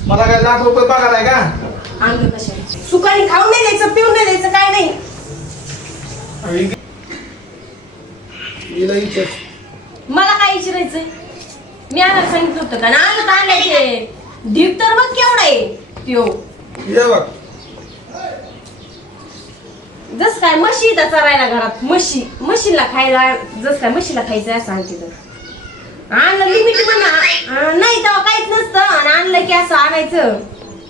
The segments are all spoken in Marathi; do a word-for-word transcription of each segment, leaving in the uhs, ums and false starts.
मला काय लाख रुपये पगार आहे का? आणलं कशा सुखाने खाऊन नाही द्यायचं पिऊन नाही द्यायचं काय नाही. मला काय विचारायचंय मी आणायला सांगितलं होतं का ना आणलं आणायचे ढीप तर बघ केवढा आहे त्यो ये बघ जस काय म्हशी इथं चरायला घरात म्हशी म्हशीला खायला जस काय म्हशीला खायचं असं आणते तर आणलं लिमिट म्हणा नाही तेव्हा काहीच नसतं आणि आणलं की असं आणायचं.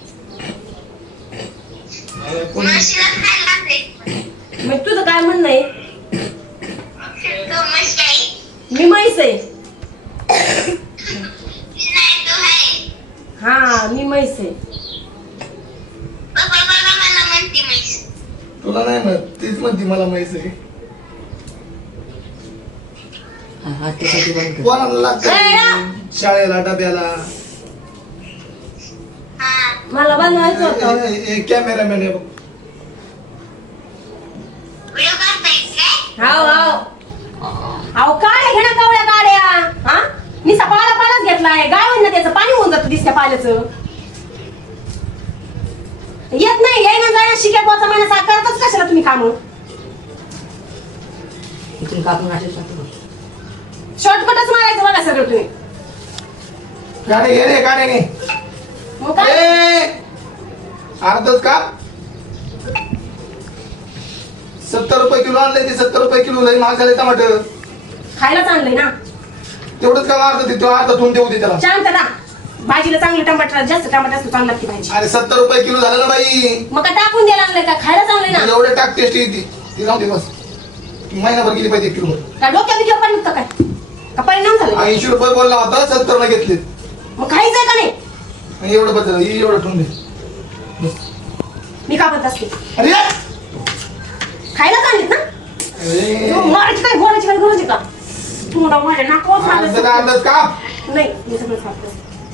मग तुझं काय म्हणणं आहे? मी म्हैस आहे. हा मी म्हैस आहे. तुला नाही ना तीच म्हणती मला म्हैस आहे. कोणाला लागतं शाळेला डब्याला मला बनवायचं होतं. कॅमेरामॅन आहे बघ. हाव हाव हाव काय घेणं कवड्या गाड्या हा निसा पाला पालाच घेतलाय गावांना ना त्याचं पाणी होऊन जातं दिसत्या पाल्याचं. येत नाही यायला जायला शिक्या पोचा महिना सा करतच कशाला तुम्ही काम शॉर्टकटच मारायचं बघा सगळं तुम्ही. गाडी घे रे गाडी घे. मग काय अर्धच का सत्तर रुपये किलो आणले ते सत्तर रुपये किलो लई महाग झाले टमाटर. खायलाच आणलंय ना तेवढंच का अर्ध देतो अर्ध धुवून देऊ दे त्याला. शांत ना भाजीला चांगलं टमाटर जास्त टमाटर असतो चांगली लागते भाजी. अरे सत्तर रुपये किलो झालं ना बाई. मग काय टाकून द्यायला आणलंय का खायलाच आणलंय ना. एवढे टाक टेस्ट येते ती जाऊ दे बस. महिनाभर गेली पाहिजे किलो काय डोक्या बिक्या पाणी काय का परिणाम झाला. ऐंशी रुपये बोलला होता सत्तर ला घेतले मग खायचंय का नाही. एवढं बदल एवढं ठेवून दे. मी का म्हणत असते अरे खायलाच आणलीत ना. मारायची काय बोलायची काय गरज आहे का तुम्हाला माझ्या नाकावर अर्धच का नाही मी सगळं खातो.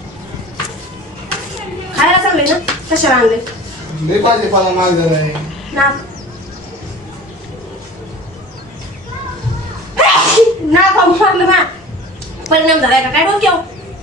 खायला चांगले ना कशाला आणले लई भाजीपाला महाग झालाय. नाक नाक मारलं ना परिणाम झालाय का काय डोक्यावर.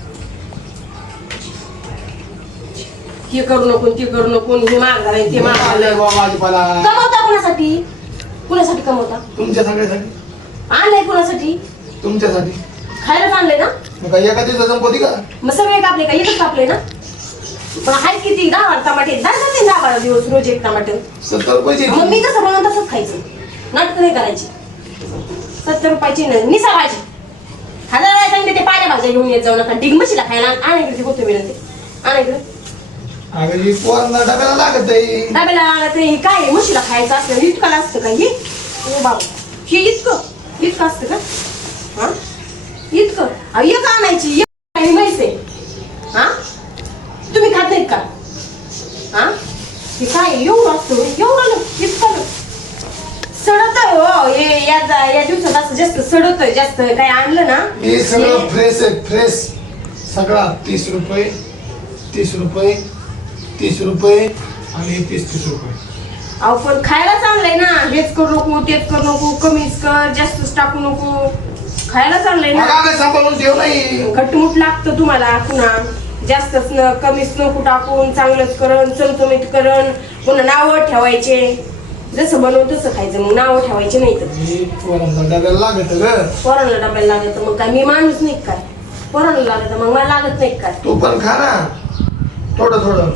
हे करू नको ते करू नको हे महाग झालंय ते महाग झालंय. भाजीपाला कमवता कुणासाठी कुणासाठी कमवता तुमच्या सगळ्यासाठी आणलंय कुणासाठी तुमच्यासाठी खायलाच आणलंय ना. मग काय एका दिवसात संपवती का. मग सगळे कापले का एकच कापले ना. पण हाय किती दहा बारा टमाटे दहा जाते दहा बारा दिवस रोज एक टमाटे सत्तर रुपयाची मग मी कसं बनवून तसंच खायचं नाटक नाही करायची. सत्तर रुपयाची नाही निसा भाजी हजार वेळा सांगते ते पाण्या भाज्या घेऊन येत जाऊ नका डिग मशीला खायला आणायकडे होते मिळते आणायकडे. अगं ही पोरांना डब्याला लागत आहे. डब्याला आणत हे काय म्हशीला खायचं असतं इतकं असतं का हे ओ बाबा हे इतकं इतकं असतं का हा इतकं अहो एक आणायची एक आणि म्हैस आहे हा तुम्ही खात नाहीत का हा हे काय एवढं असतं एवढं इतकं सडत हो हे या या दिवसात असं जास्त सडतोय जास्त काय आणलं ना हे सगळं फ्रेश आहे फ्रेश सगळा तीस रुपये तीस रुपये तीस रुपये आणि तीस तीस रुपये. अहो पण खायला चांगलंय ना हेच करू नको तेच करू नको कमीच कर जास्तच टाकू नको खायला चांगलंय ना. काय सांभाळून ठेव नाही खटमुट लागतं तुम्हाला पुन्हा जास्तच न कमीच नको टाकून चांगलंच करण चमचमीत करण पुन्हा नावं ठेवायचे जसं बनवून तसं खायचं मग नावं ठेवायचे नाही तर. पोरांना डब्याला लागत ग. पोरांना डब्याला लागत मग काय मी माणूस नाही काय पोरांना लागत मग मला लागत नाही काय. तू पण खा ना थोडं थोडं.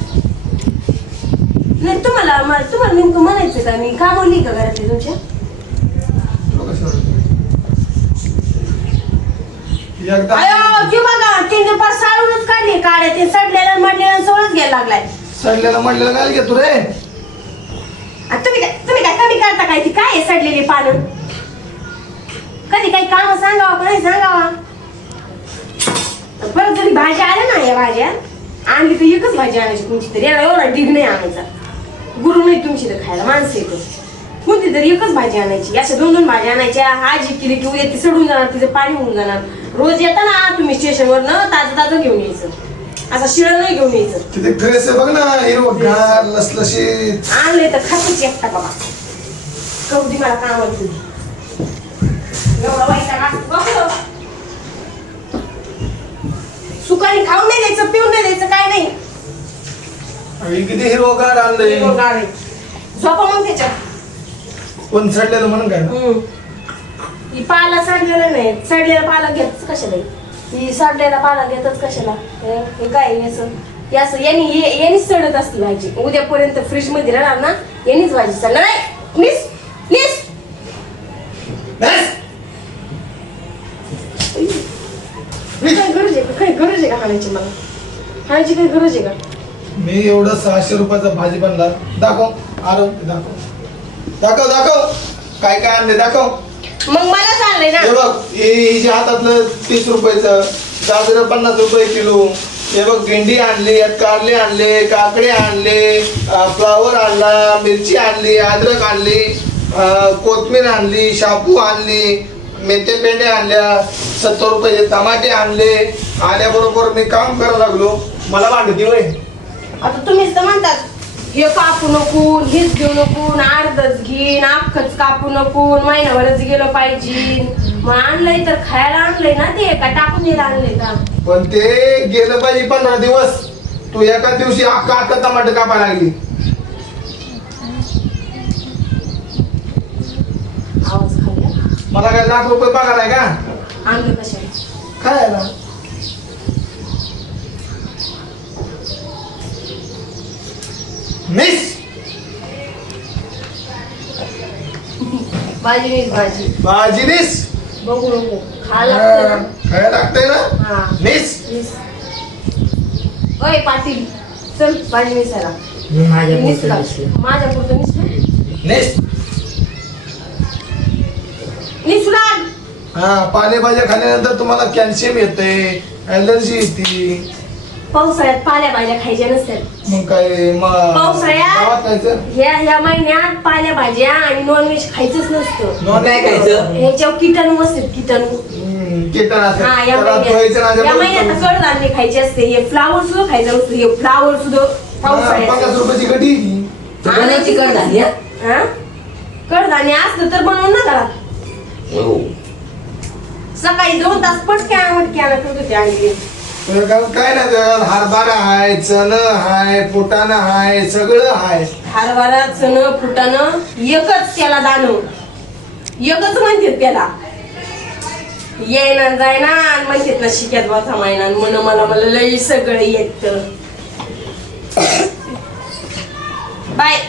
नाही तुम्हाला तुम्हाला नेमकं म्हणायचं का मी का बोलली का घरातली तुमच्या अयो ते बघा ते पाच साळूनच काढले काड्या ते सडलेला मडलेला सगळंच घ्यायला लागलाय. सडलेला म्हणलेलं काय घेतो रे. तुम्ही काय तुम्ही काय कमी करता काय ती काय सडलेली पानं कधी काही काम सांगावा का नाही सांगावा. परत जरी भाज्या आल्या ना या भाज्या आणली तर एकच भाजी आणायची तुमची तरी याला एवढा डिग नाही आणायचा. गुरु नाही तुमची तर खायला माणसं येतं कोणती तरी एकच भाजी आणायची अशा दोन दोन भाज्या आणायच्या आजी केली की उद्या ती सडून जाणार तिचं पाणी होऊन जाणार. रोज येता ना तुम्ही स्टेशनवर न ताजं ताजं घेऊन यायचं असं शिळ नाही घेऊन यायचं. तिथे फ्रेश आहे बघ ना हिरवगार लसलशीत आणले तर खातच एकटा बाबा कवडी मला कामात तुझी एवढा वाईट सुखाने खाऊन नाही द्यायचं पिऊन नाही द्यायचं काय नाही आणि किती हिरवगार आणलंय. गाडी झोपा मग त्याच्यात. कोण सडलेलं म्हणून काय ना. हम्म. ही पाला सडलेला नाही, सडलेला पाला घेतच कशाला ही? ही सडलेला पाला घेतच कशाला? हे हे काय याचं हे असं यांनी हे- यांनीच सडत असते भाजी. उद्यापर्यंत फ्रीज मध्ये राहणार ना, यांनीच भाजी चालणार नाही. निस निस बस. काय गरज आहे का? काय गरज आहे का खाण्याची? मला खाण्याची काही गरज आहे का? मी एवढं सहाशे रुपयाचा भाजी बनला. दाखव आरो दाखव दाखव दाखव काय काय आणले दाखव. मग मला चाललंय ना. हे बघ हे हिच्या हातातलं तीस रुपयाचं, गाजर पन्नास रुपये किलो. हे बघ भेंडी आणली, यात कारले आणले, काकडे आणले, अं, फ्लावर आणला, मिरची आणली, अद्रक आणली, अं, कोथिंबीर आणली, शापू आणली, मेथे पेंडे आणल्या, सत्तर रुपयाचे टमाटे आणले. आल्याबरोबर मी काम करायला लागलो. मला भांडती होय. आता तुम्हीच तर म्हणतात हे कापू नको, हेच घेऊ नको, अर्धच घेईन, अख्खच कापू नको, महिनाभरच गेलं पाहिजे. मग आणलंय तर खायला आणलंय ना, ते का टाकून द्यायला आणलंय का? पण ते गेलं पाहिजे पंधरा दिवस. तू एका दिवशी अख्खा अख्खा टमाटर कापायला लागली. आवाज खाल्ला मला काय लाख रुपये पगार आहे का आणलं कशाला? खायला? मिस भाजी मीच भाजी भाजी मिस बघू नको, खायला लागतं ना. खायला लागतंय ना. हा. मिस मीच. ओय पाटील, चल भाजी मिसायला. माझ्या मिसला. पुढचं दिसलं. माझ्या पुरतं मिसला. मिस मिसला. हा पालेभाज्या खाल्ल्यानंतर तुम्हाला कॅल्शियम येते, ऍलर्जी येते. पावसाळ्यात पालेभाज्या खायच्या नसतात. मग काय मग पावसाळ्यात? गावात खायचं. ह्या ह्या महिन्यात पालेभाज्या आणि नॉनव्हेज खायचंच नसतं. नॉन काय खायचं? ह्याच्यावर किटाणू असतात, किटाणू. हम्म, कीटकनाशक. हा या त्याला धुवायचं महिन्यात या महिन्यात नाही. कडधान्य खायचे असते. हे फ्लावर सुद्धा खायचं नसतं. हे फ्लावर सुद्धा पन्नास पावसाळ्यात. रुपयाची गटी आहे ती. बनायची कडधान्य? हा? कडधान्य असतं तर बनवून ना घरात. हो. सकाळी दोन तास पटक्या मटक्या करत होते आणली. काय काय नाही त्याच्यात हरभरा हाय, चण हाय, फुटाणा हाय, सगळं हाय. हरभरा चण फुटाणं एकच त्याला दाणं, एकच म्हणतात त्याला. येईना जायना आणि म्हणतात ना शिक्यात बसा मायना म्हण मला मला लई सगळं येत. बाय.